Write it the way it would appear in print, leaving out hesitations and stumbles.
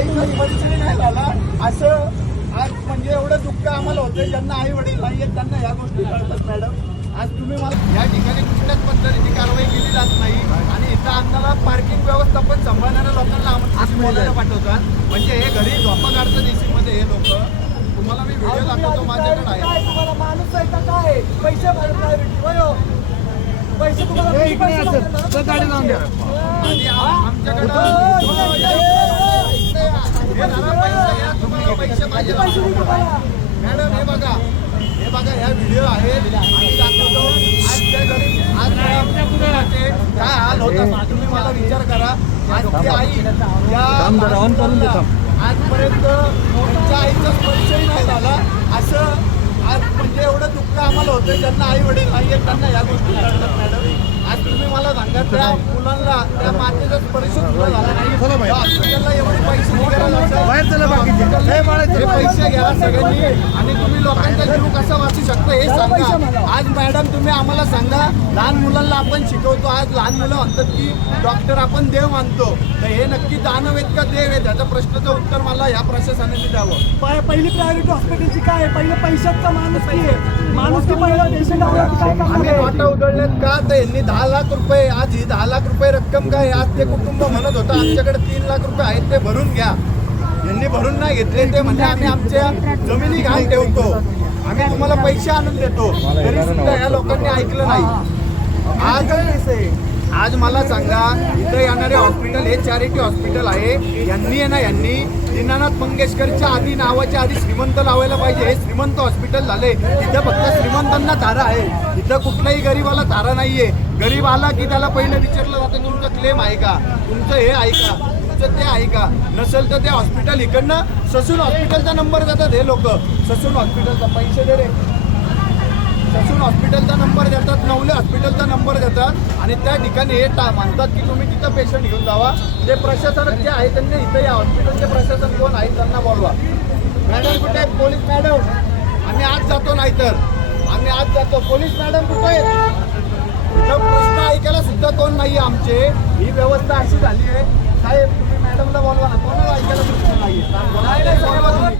आईचाच परिचय नाही झाला असं आज म्हणजे एवढं दुःख आम्हाला होतं. ज्यांना आई वडील नाही आहेत त्यांना ह्या गोष्टी कळतात. मॅडम आज तुम्ही मला या ठिकाणी कुठल्याच पद्धतीची कारवाई केली जात नाही आणि इथं आम्हाला पार्किंग व्यवस्थापन सांभाळणाऱ्या लोकांना आम्हाला बोलायला पाठवतात. म्हणजे हे घरी झोपा काढतात एसी मध्ये हे लोक. तुम्हाला मी व्हिडिओ दाखवतो माझ्याकडे आहे. तुम्हाला माणूस आहे का काय पैसे पैसे तुम्हाला गाडी लावून द्या आणि आमच्याकडे पैसे पाहिजे मॅडम. हे बघा ह्या व्हिडिओ आहेत आम्ही दाखवतो. आज त्या घरी आज काय हाल होता तुम्ही मला विचार करा. आज ती आई या आजपर्यंत त्यांच्या आईचाच परिचय नाही झाला असं आज म्हणजे एवढं दुःख आम्हाला होतं. ज्यांना आई वडील नाही आहेत त्यांना या गोष्टी कळतात. मॅडम आज तुम्ही मला सांगा त्या मुलांना त्या मातेचाच परिचय सुद्धा झाला नाही. हॉस्पिटलला एवढे पैसे पैसे घ्या सगळ्यांनी आणि तुम्ही लोकांचा जीव कसा वाचू शकता हे सांगा. आज मॅडम तुम्ही आम्हाला सांगा. लहान मुलांना आपण शिकवतो. आज लहान मुलं म्हणतात की डॉक्टर आपण देव मानतो. तर हे नक्की दानव आहेत का देव आहे त्याच्या प्रश्नाचं उत्तर मला या प्रशासनाने द्यावं. पहिली प्रायोरिटी हॉस्पिटलची काय आहे? पहिलं पैशाचा माणूस की पहिला पेशंट आम्ही वाटा उधळल्यात का तर यांनी 10 लाख रुपये आज ही 10 लाख रुपये रक्कम काय आज ते कुटुंब म्हणत होतं आमच्याकडे 3 लाख रुपये आहेत ते भरून घ्या. यांनी भरून नाही घेतले. ते म्हणजे आम्ही आमच्या जमिनी घाण ठेवतो. आम्ही तुम्हाला पैसे आणून देतो तरी सुद्धा या लोकांनी ऐकलं नाही. आज मला सांगा इथं येणारे हॉस्पिटल हे चॅरिटी हॉस्पिटल आहे. यांनी दीनानाथ मंगेशकरच्या आधी नावाच्या आधी श्रीमंत लावायला पाहिजे. हे श्रीमंत हॉस्पिटल झाले. इथं फक्त श्रीमंतांना धारा आहे. इथं कुठल्याही गरीबाला धारा नाहीये. गरीब आला की त्याला पहिलं विचारलं जातं तुमचं क्लेम आहे का, तुमचं हे आहे का, तुमचं ते आहे का. नसेल तर ते हॉस्पिटल इकडनं ससून हॉस्पिटलचा नंबर देतात हे लोक. ससून हॉस्पिटलचा पैसे दे रे. ससून हॉस्पिटलचा नंबर देतात, नवले हॉस्पिटलचा नंबर देतात आणि त्या ठिकाणी हे म्हणतात की तुम्ही तिथं पेशंट घेऊन जावा. जे प्रशासन जे आहे त्यांनी इथं या हॉस्पिटलचे प्रशासन कोण आहे त्यांना बोलवा. मॅडम कुठे आहेत? पोलीस मॅडम आम्ही आज जातो. नाहीतर आम्ही आज जातो. पोलीस मॅडम कुठे आहेत? इथं प्रश्न ऐकायला सुद्धा कोण नाही आमचे. ही व्यवस्था अशी झाली आहे. साहेब तुम्ही मॅडमला बोलवा ना. कोणाला ऐकायला सुद्धा नाही.